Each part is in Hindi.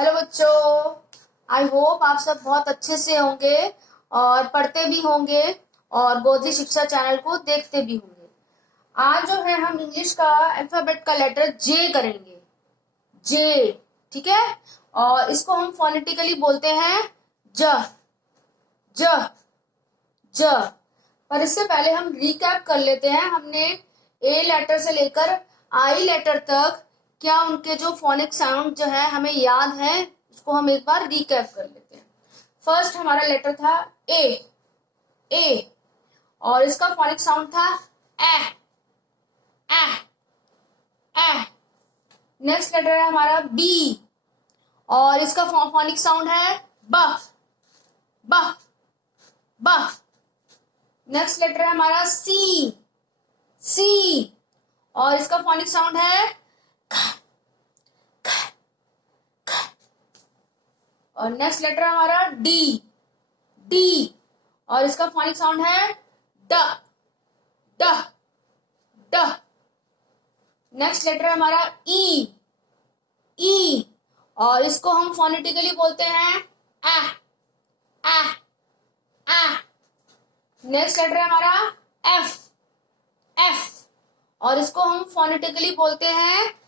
हेलो बच्चों, आई होप आप सब बहुत अच्छे से होंगे और पढ़ते भी होंगे और गोदी शिक्षा चैनल को देखते भी होंगे। आज जो है हम इंग्लिश का अल्फाबेट का लेटर जे करेंगे। जे, ठीक है। और इसको हम फोनेटिकली बोलते हैं ज ज ज। पर इससे पहले हम रिकैप कर लेते हैं। हमने ए लेटर से लेकर आई लेटर तक क्या उनके जो फोनिक साउंड जो है हमें याद है, उसको हम एक बार रिकैप कर लेते हैं। फर्स्ट हमारा लेटर था ए ए और इसका फोनिक साउंड था ए ए ए। नेक्स्ट लेटर है हमारा बी और इसका फोनिक साउंड है ब ब ब। नेक्स्ट लेटर है हमारा सी सी और इसका फोनिक साउंड है ख ख ख। और नेक्स्ट लेटर है हमारा डी डी और इसका फोनिक साउंड है ड ड ड। नेक्स्ट लेटर है हमारा ई ई और इसको हम फोनेटिकली बोलते हैं ए ए ए। नेक्स्ट लेटर है हमारा एफ एफ और इसको हम फोनेटिकली बोलते हैं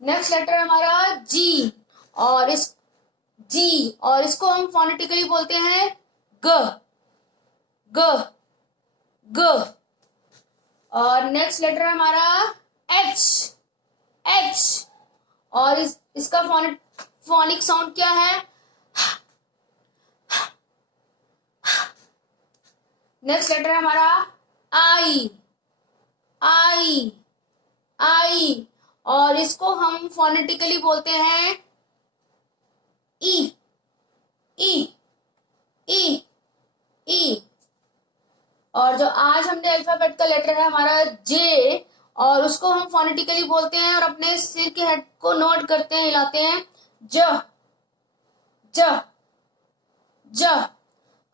नेक्स्ट लेटर है हमारा जी और इसको हम फोनेटिकली बोलते हैं ग ग ग। और नेक्स्ट लेटर है हमारा एच एच और इसका फोनिक साउंड क्या है? नेक्स्ट लेटर है हमारा आई आई आई और इसको हम फोनेटिकली बोलते हैं ई ई ई ई। और जो आज हमने अल्फाबेट का लेटर है हमारा जे और उसको हम फोनेटिकली बोलते हैं और अपने सिर के हेड को नोट करते हैं, हिलाते हैं ज ज ज।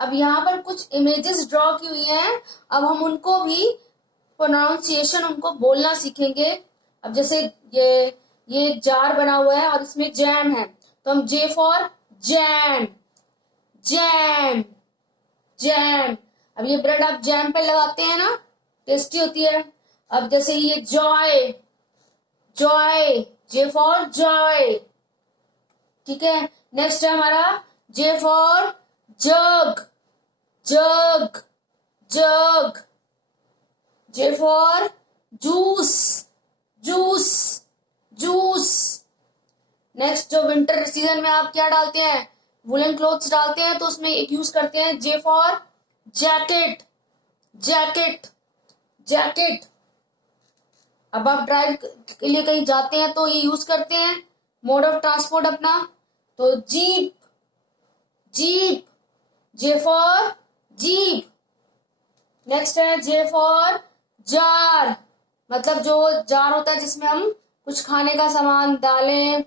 अब यहाँ पर कुछ इमेजेस ड्रॉ की हुई हैं, अब हम उनको भी प्रोनाउंसिएशन उनको बोलना सीखेंगे। अब जैसे ये जार बना हुआ है और इसमें जैम है तो हम J for jam jam jam. अब ये ब्रेड आप जैम पे लगाते हैं ना, टेस्टी होती है। अब जैसे ये Joy Joy, J for Joy, ठीक है। नेक्स्ट है हमारा J for jug jug jug, J for juice juice juice. Next जो विंटर सीजन में आप क्या डालते हैं, वुलन क्लोथ्स डालते हैं तो उसमें एक यूज करते हैं J for jacket jacket jacket. अब आप ड्राइव के लिए कहीं जाते हैं तो ये यूज करते हैं मोड ऑफ ट्रांसपोर्ट अपना, तो jeep jeep, J for jeep. Next है जे फॉर जार, मतलब जो जार होता है जिसमें हम कुछ खाने का सामान, दालें,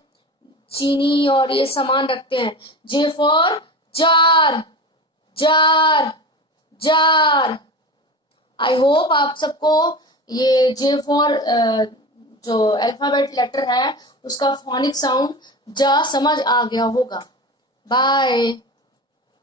चीनी और ये सामान रखते हैं। J for jar jar jar. I hope आप सबको ये जे फॉर जो अल्फाबेट लेटर है उसका फोनिक साउंड जा समझ आ गया होगा। बाय।